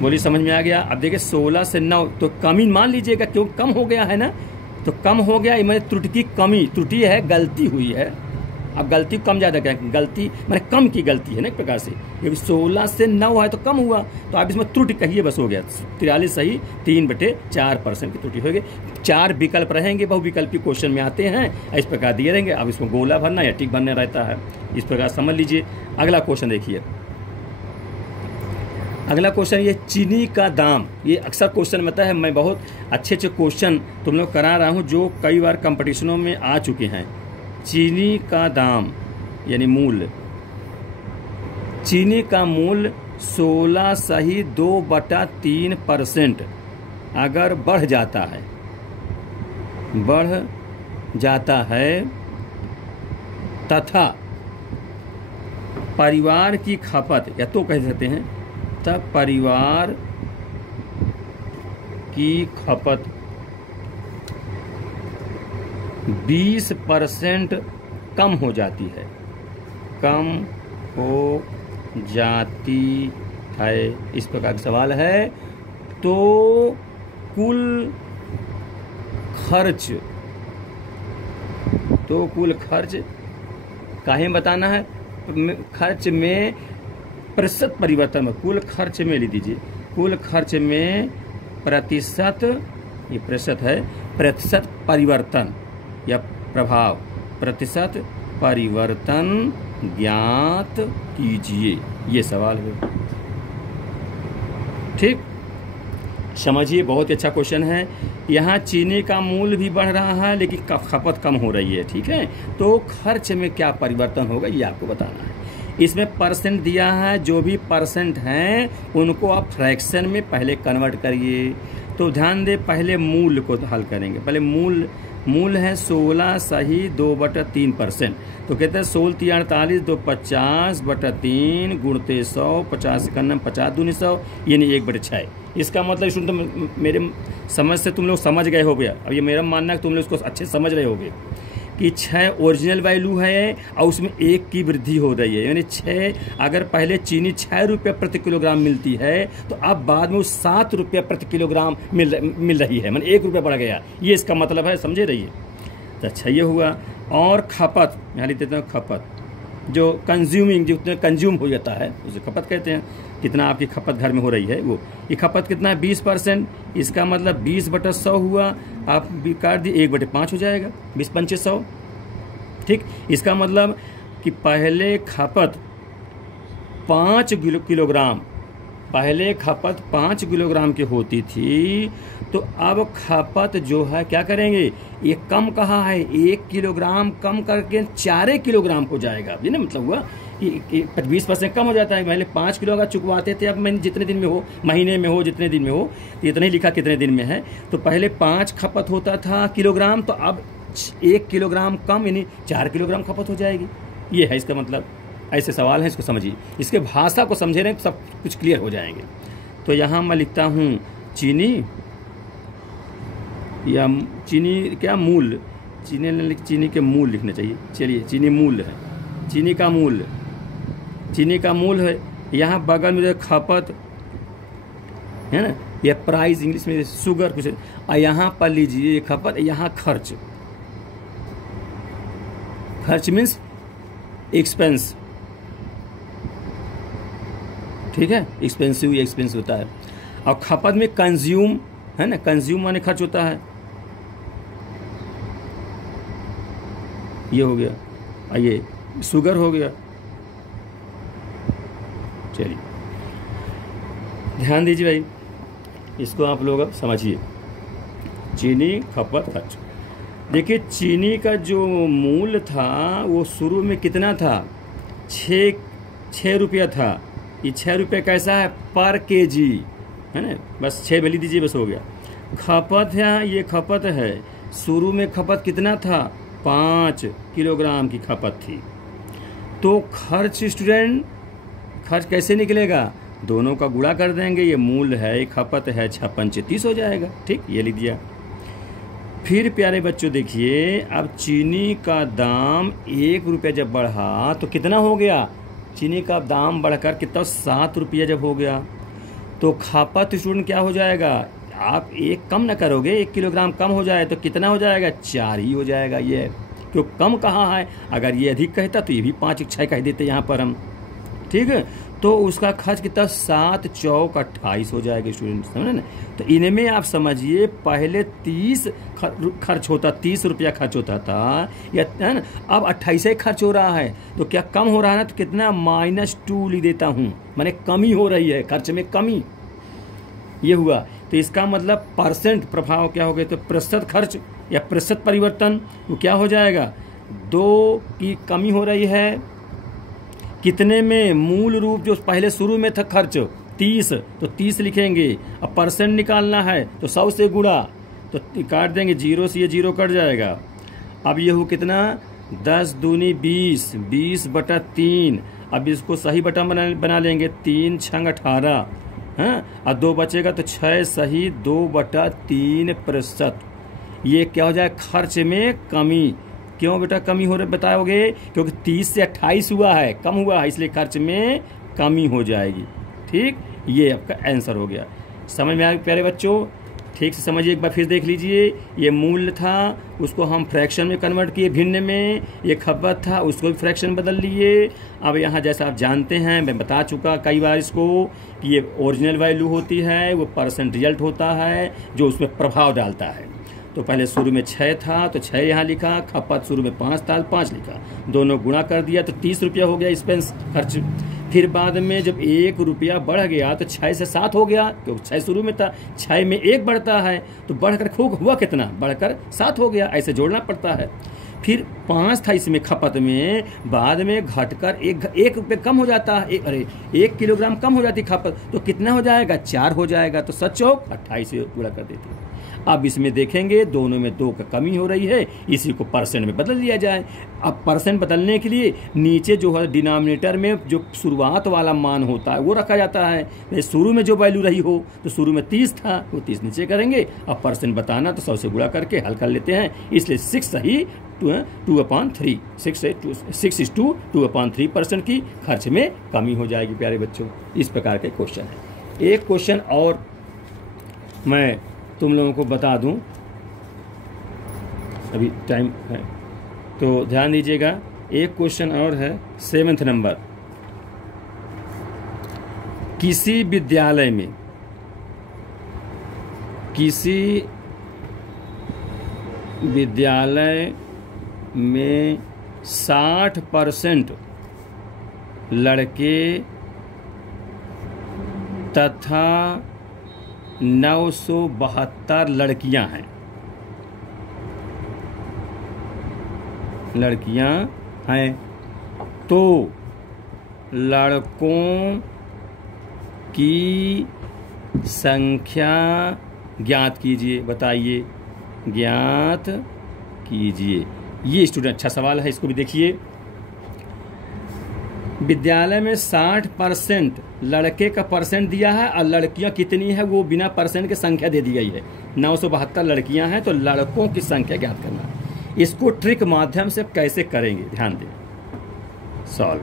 बोलिए समझ में आ गया। अब देखिए 16 से 9 तो कमी मान लीजिएगा, क्यों कम हो गया है ना। तो कम हो गया, मैंने त्रुटि की कमी, त्रुटि है गलती हुई है। अब गलती कम ज़्यादा क्या, गलती मैंने कम की गलती है ना एक प्रकार से। क्योंकि 16 से 9 है तो कम हुआ, तो आप इसमें त्रुटि कहिए, बस हो गया। 43 सही, 3/4% की त्रुटि होगी। 4 विकल्प रहेंगे, बहुविकल्पी क्वेश्चन में आते हैं, इस प्रकार दिए रहेंगे। अब इसमें गोला भरना या टिक भरना रहता है, इस प्रकार समझ लीजिए। अगला क्वेश्चन देखिए। अगला क्वेश्चन ये चीनी का दाम। ये अक्सर क्वेश्चन में आता है, मैं बहुत अच्छे क्वेश्चन तुम लोग करा रहा हूँ जो कई बार कंपटीशनों में आ चुके हैं। चीनी का दाम यानी मूल्य, चीनी का मूल्य 16 सही 2/3% अगर बढ़ जाता है तथा परिवार की खपत, या तो कह सकते हैं तब परिवार की खपत 20% कम हो जाती है, कम हो जाती है। इस प्रकार का सवाल है। तो कुल खर्च काहे बताना है? खर्च में प्रतिशत परिवर्तन में, कुल खर्च में लिख दीजिए, कुल खर्च में प्रतिशत, ये प्रतिशत है, प्रतिशत परिवर्तन या प्रभाव, प्रतिशत परिवर्तन ज्ञात कीजिए। ये सवाल है। ठीक, समझिए, बहुत अच्छा क्वेश्चन है। यहाँ चीनी का मूल्य भी बढ़ रहा है लेकिन खपत कम हो रही है। ठीक है, तो खर्च में क्या परिवर्तन होगा ये आपको बताना है। इसमें परसेंट दिया है, जो भी परसेंट हैं उनको आप फ्रैक्शन में पहले कन्वर्ट करिए। तो ध्यान दे, पहले मूल्य को हल करेंगे। पहले मूल्य है 16 सही 2/3%। तो कहते हैं 16 × 48 2 50/3 गुणते 100 50 51 50 दूनी 100 यानी 1/6। इसका मतलब सुन, तो मेरे समझ से तुम लोग समझ गए होगे। अब ये मेरा मानना है कि तुम लोग इसको अच्छे समझ रहे होगे कि 6 ओरिजिनल वैल्यू है और उसमें 1 की वृद्धि हो रही है। यानी 6, अगर पहले चीनी 6 रुपये प्रति किलोग्राम मिलती है तो अब बाद में वो 7 रुपये प्रति किलोग्राम मिल रही है, मतलब 1 रुपये बढ़ गया। ये इसका मतलब है, समझे रहिए। तो अच्छा ये हुआ। और खपत, यहाँ लिख देते हैं खपत, जो कंज्यूमिंग, जितना कंज्यूम हो जाता है उसे खपत कहते हैं। कितना आपकी खपत घर में हो रही है वो, ये खपत कितना है 20%। इसका मतलब 20/100 हुआ, आप काट दिए 1/5 हो जाएगा, 20 पंचे 100। ठीक, इसका मतलब कि पहले खपत 5 किलोग्राम, पहले खपत 5 किलोग्राम की होती थी, तो अब खपत जो है क्या करेंगे, ये कम कहा है, 1 किलोग्राम कम करके 4 किलोग्राम हो जाएगा। ये ना मतलब हुआ कि 20% कम हो जाता है। पहले 5 किलो का चुकवाते थे, अब मैंने जितने दिन में हो, महीने में हो, जितने दिन में हो, तो इतना ही लिखा कितने दिन में है। तो पहले 5 खपत होता था किलोग्राम, तो अब 1 किलोग्राम कम यानी 4 किलोग्राम खपत हो जाएगी। ये है इसका मतलब। ऐसे सवाल है, इसको समझिए। इसके भाषा को समझे रहे तो सब कुछ क्लियर हो जाएंगे। तो यहाँ मैं लिखता हूँ चीनी, या चीनी क्या मूल्य, चीनी के मूल्य लिखना चाहिए। चलिए, चीनी मूल्य है, चीनी का मूल्य, चीनी का मूल्य है। यहाँ बगल में खपत है ना, यह प्राइस इंग्लिश में शुगर कुछ, और यहाँ पर लीजिए खपत, यहाँ खर्च, खर्च मीन्स एक्सपेंस। ठीक है, एक्सपेंसिव या एक्सपेंस होता है। और खपत में कंज्यूम है ना, कंज्यूम माने खर्च होता है। ये हो गया, और ये शुगर हो गया। चलिए ध्यान दीजिए भाई, इसको आप लोग अब समझिए। चीनी, खपत, खर्च। देखिए, चीनी का जो मूल्य था वो शुरू में कितना था, 6 रुपया था। ये 6 रुपये कैसा है, पर केजी है ना, बस 6 बली दीजिए, बस हो गया। खपत है, ये खपत है, शुरू में खपत कितना था, 5 किलोग्राम की खपत थी। तो खर्च स्टूडेंट, खर्च कैसे निकलेगा, दोनों का गुणा कर देंगे। ये मूल्य है, खपत है, 6 पंचे 30 हो जाएगा। ठीक, ये लिख दिया। फिर प्यारे बच्चों देखिए, अब चीनी का दाम 1 रुपया जब बढ़ा तो कितना हो गया, चीनी का दाम बढ़कर कितना, 7 रुपया जब हो गया, तो खपत स्टूडेंट क्या हो जाएगा, आप 1 कम ना करोगे, 1 किलोग्राम कम हो जाए तो कितना हो जाएगा, 4 ही हो जाएगा। ये क्यों कम कहा है, अगर ये अधिक कहता तो ये भी 5 6 कह देते यहाँ पर हम। ठीक है, तो उसका खर्च कितना, 7 चौक 28 हो जाएगा स्टूडेंट, समझे ना। तो इनमें आप समझिए, पहले 30 खर्च होता, 30 रुपया खर्च होता था, या है ना, अब 28 खर्च हो रहा है। तो क्या कम हो रहा है ना, तो कितना, -2 लिख देता हूँ, माने कमी हो रही है, खर्च में कमी। ये हुआ, तो इसका मतलब परसेंट प्रभाव क्या हो गया, तो प्रतिशत खर्च या प्रतिशत परिवर्तन वो क्या हो जाएगा, 2 की कमी हो रही है। कितने में, मूल रूप जो पहले शुरू में था खर्च 30, तो 30 लिखेंगे। अब परसेंट निकालना है तो 100 से गुणा, तो काट देंगे, 0 से ये 0 कट जाएगा। अब ये हो कितना, 10 दूनी 20, 20/3। अब इसको सही बटा बना लेंगे, 3 छंग 18 है, और 2 बचेगा तो 6 सही 2/3%। ये क्या हो जाए, खर्च में कमी। क्यों बेटा कमी हो रही बताओगे? क्योंकि 30 से 28 हुआ है, कम हुआ है, इसलिए खर्च में कमी हो जाएगी। ठीक, ये आपका आंसर हो गया। समझ में आ गया प्यारे बच्चों? ठीक से समझिए, एक बार फिर देख लीजिए। ये मूल्य था, उसको हम फ्रैक्शन में कन्वर्ट किए भिन्न में। ये खपत था, उसको भी फ्रैक्शन बदल लिए। अब यहाँ जैसा आप जानते हैं, मैं बता चुका कई बार इसको कि ये ओरिजिनल वैल्यू होती है, वो परसेंट रिजल्ट होता है जो उसमें प्रभाव डालता है। तो पहले शुरू में 6 था तो 6 यहाँ लिखा, खपत शुरू में 5 था 5 लिखा, दोनों गुणा कर दिया तो 30 रुपया हो गया एक्सपेंस खर्च। फिर बाद में जब 1 रुपया बढ़ गया तो 6 से 7 हो गया, क्योंकि 6 शुरू में था, 6 में 1 बढ़ता है तो बढ़कर खूब हुआ कितना, बढ़कर 7 हो गया, ऐसे जोड़ना पड़ता है। फिर 5 था इसमें खपत में, बाद में घटकर 1 रुपये कम हो जाता है, 1 किलोग्राम कम हो जाती खपत, तो कितना हो जाएगा, 4 हो जाएगा। तो 7 चौक 28 से पूरा कर देते हैं। अब इसमें देखेंगे दोनों में 2 का कमी हो रही है, इसी को परसेंट में बदल दिया जाए। अब परसेंट बदलने के लिए नीचे जो है डिनोमिनेटर में जो शुरुआत वाला मान होता है वो रखा जाता है। शुरू में जो वैल्यू रही हो तो शुरू में 30 था, वो 30 नीचे करेंगे। अब परसेंट बताना तो 100 से गुणा करके हल कर लेते हैं, इसलिए 6 सही 2/3, 6:2/3% की खर्च में कमी हो जाएगी प्यारे बच्चों। इस प्रकार के क्वेश्चन है। एक क्वेश्चन और मैं तुम लोगों को बता दूं, अभी टाइम है तो ध्यान दीजिएगा। एक क्वेश्चन और है 7th नंबर। किसी विद्यालय में 60% लड़के तथा 972 लड़कियां हैं। तो लड़कों की संख्या ज्ञात कीजिए, बताइए, ज्ञात कीजिए। ये स्टूडेंट अच्छा सवाल है, इसको भी देखिए। विद्यालय में 60% लड़के का परसेंट दिया है और लड़कियां कितनी है वो बिना परसेंट की संख्या दे दी गई है। 972 लड़कियां हैं, तो लड़कों की संख्या ज्ञात करना है। इसको ट्रिक माध्यम से कैसे करेंगे, ध्यान दें। सॉल्व,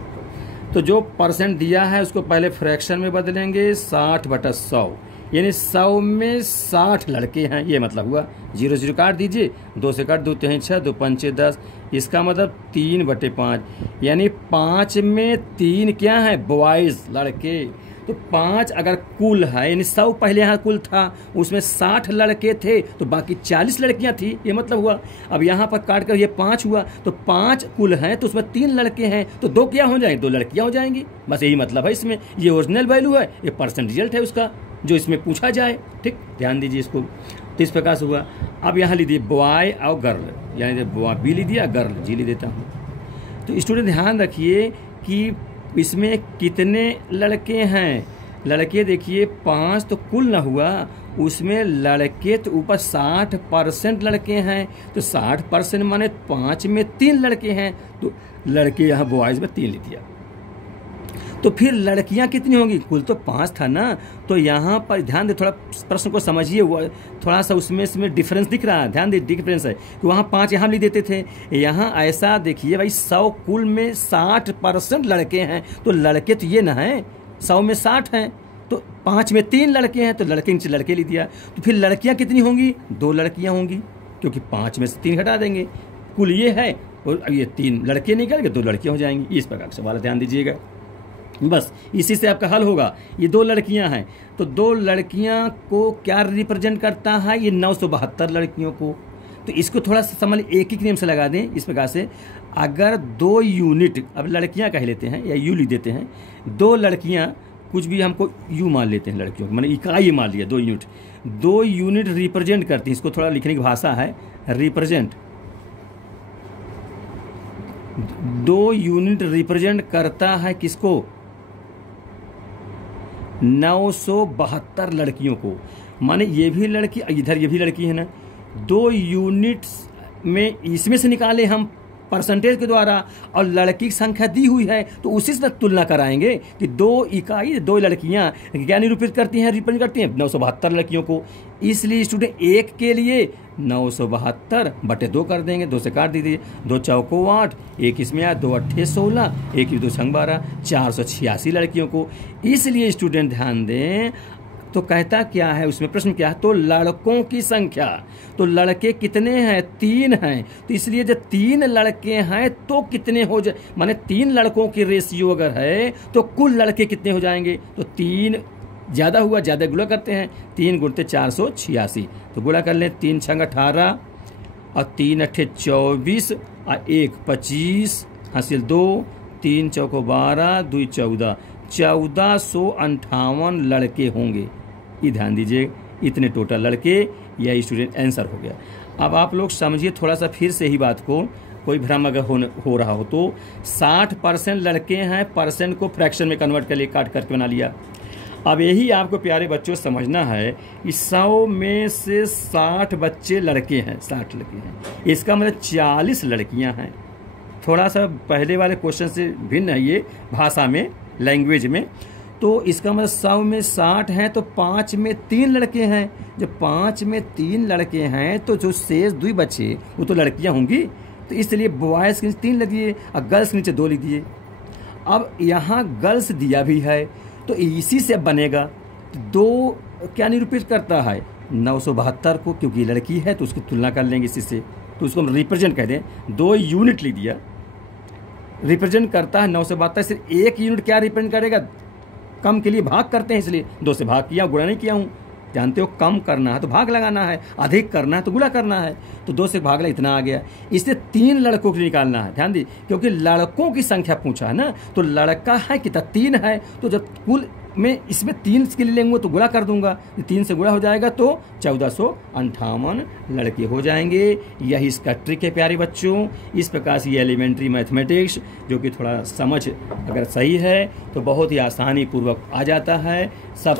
तो जो परसेंट दिया है उसको पहले फ्रैक्शन में बदलेंगे, 60/100, यानी 100 में 60 लड़के हैं, ये मतलब हुआ। 0 0 काट दीजिए, 2 से काट, 2 3 6, 2 5 10, इसका मतलब 3/5, यानी 5 में 3 क्या है, बॉयज, लड़के। तो 5 अगर कुल है, यानी 100 पहले यहाँ कुल था, उसमें 60 लड़के थे तो बाकी 40 लड़कियां थी, ये मतलब हुआ। अब यहाँ पर काट कर ये 5 हुआ, तो 5 कुल हैं तो उसमें 3 लड़के हैं, तो 2 क्या हो जाएंगे, 2 लड़कियां हो जाएंगी। बस यही मतलब है इसमें। ये ओरिजिनल वैल्यू है, ये परसेंट रिजल्ट है उसका जो इसमें पूछा जाए। ठीक, ध्यान दीजिए इसको। तो इस प्रकार से हुआ। अब यहाँ लीजिए बॉय और गर्ल, यानी बॉय बी लिख दिया, गर्ल जी लिख देता हूँ। तो स्टूडेंट ध्यान रखिए कि इसमें कितने लड़के हैं। लड़के देखिए 5 तो कुल ना हुआ, उसमें लड़के तो ऊपर 60% लड़के हैं, तो 60% माने 5 में 3 लड़के हैं, तो लड़के यहाँ बॉयज में 3 लिख दिया। तो फिर लड़कियां कितनी होंगी, कुल तो 5 था ना, तो यहाँ पर ध्यान दे, थोड़ा प्रश्न को समझिए, थोड़ा सा उसमें डिफरेंस दिख रहा है, ध्यान दे, डिफरेंस है कि वहाँ 5 यहाँ लिख देते थे, यहाँ ऐसा देखिए भाई 100 कुल में 60% लड़के हैं, तो लड़के तो ये ना है, 100 में 60 हैं, तो 5 में 3 लड़के हैं, तो लड़के नीचे लड़के लिख दिया। तो फिर लड़कियाँ कितनी होंगी, 2 लड़कियाँ होंगी, क्योंकि 5 में से 3 हटा देंगे, कुल ये है, और ये 3 लड़के निकल गए, 2 लड़कियाँ हो जाएंगी। इस प्रकार का सवाल, ध्यान दीजिएगा। बस इसी से आपका हल होगा। ये 2 लड़कियां हैं, तो 2 लड़कियां को क्या रिप्रेजेंट करता है, ये 972 लड़कियों को। तो इसको थोड़ा सा समझ, एक ही नियम से लगा दें इस प्रकार से। अगर 2 यूनिट, अब लड़कियां कह लेते हैं या यू लिख देते हैं, 2 लड़कियां, कुछ भी हमको यू मान लेते हैं लड़कियों को, मैंने इकाई मान लिया, 2 यूनिट रिप्रेजेंट करती हैं। इसको थोड़ा लिखने की भाषा है, रिप्रेजेंट, 2 यूनिट रिप्रेजेंट करता है किसको, 972 लड़कियों को। माने ये भी लड़की, इधर ये भी लड़की है ना, 2 यूनिट्स में इसमें से निकाले हम परसेंटेज के द्वारा, और लड़की की संख्या दी हुई है तो उसी से तुलना कराएंगे कि 2 लड़कियां क्या निरूपित करती हैं, रिप्रेजेंट करती हैं 972 लड़कियों को। इसलिए स्टूडेंट एक के लिए 972/2 कर देंगे, 2 से काट दीजिए, 2 चौको 8, 1 इसमें आया, 2 अट्ठे 16, 1 2 संग 12, 486 लड़कियों को। इसलिए स्टूडेंट ध्यान दें, तो कहता क्या है उसमें, प्रश्न क्या है, तो लड़कों की संख्या, तो लड़के कितने हैं, 3 हैं, तो इसलिए जब 3 लड़के हैं तो कितने हो जाए, माने 3 लड़कों की रेशियो अगर है तो कुल लड़के कितने हो जाएंगे, तो 3 ज्यादा हुआ, ज्यादा गुणा करते हैं, 3 गुणते 486, तो गुणा कर लें, 3 छंग 18 और 3 अट्ठे 24 और 1 25 हासिल 2, 3 चौको 12, 2 14, 1458 लड़के होंगे। ये ध्यान दीजिए, इतने टोटल लड़के, यही स्टूडेंट आंसर हो गया। अब आप लोग समझिए थोड़ा सा फिर से ही बात को, कोई भ्रम अगर हो रहा हो तो 60% लड़के हैं, परसेंट को फ्रैक्शन में कन्वर्ट कर लिए, काट करके बना लिया। अब यही आपको प्यारे बच्चों समझना है कि 100 में से 60 बच्चे लड़के हैं, 60 लड़के हैं, इसका मतलब 40 लड़कियां हैं। थोड़ा सा पहले वाले क्वेश्चन से भिन्न है ये भाषा में, लैंग्वेज में। तो इसका मतलब 100 में 60 हैं तो 5 में 3 लड़के हैं। जब 5 में 3 लड़के हैं तो जो शेष 2 बचे वो तो लड़कियां होंगी, तो इसलिए बॉयज़ के नीचे 3 लिख दिए और गर्ल्स के नीचे 2 लिख दिए। अब यहाँ गर्ल्स दिया भी है तो इसी से बनेगा, 2 क्या निरूपित करता है, 972 को, क्योंकि लड़की है तो उसकी तुलना कर लेंगे इसी से, तो उसको हम रिप्रेजेंट कह दें, 2 यूनिट लिख दिया, रिप्रेजेंट करता है 972, सिर्फ 1 यूनिट क्या रिप्रेजेंट करेगा, कम के लिए भाग करते हैं, इसलिए 2 से भाग किया, गुणा नहीं किया हूँ। जानते हो कम करना है तो भाग लगाना है, अधिक करना है तो गुणा करना है, तो 2 से भाग लगा, इतना आ गया। इससे 3 लड़कों को निकालना है, ध्यान दी, क्योंकि लड़कों की संख्या पूछा है ना, तो लड़का है कितना, 3 है, तो जब कुल में इसमें 3 के लिए लेंगे तो गुणा कर दूंगा, 3 से गुणा हो जाएगा तो 1458 लड़के हो जाएंगे। यही इसका ट्रिक है प्यारे बच्चों। इस प्रकार से ये एलिमेंट्री मैथमेटिक्स जो कि थोड़ा समझ अगर सही है तो बहुत ही आसानी पूर्वक आ जाता है। सब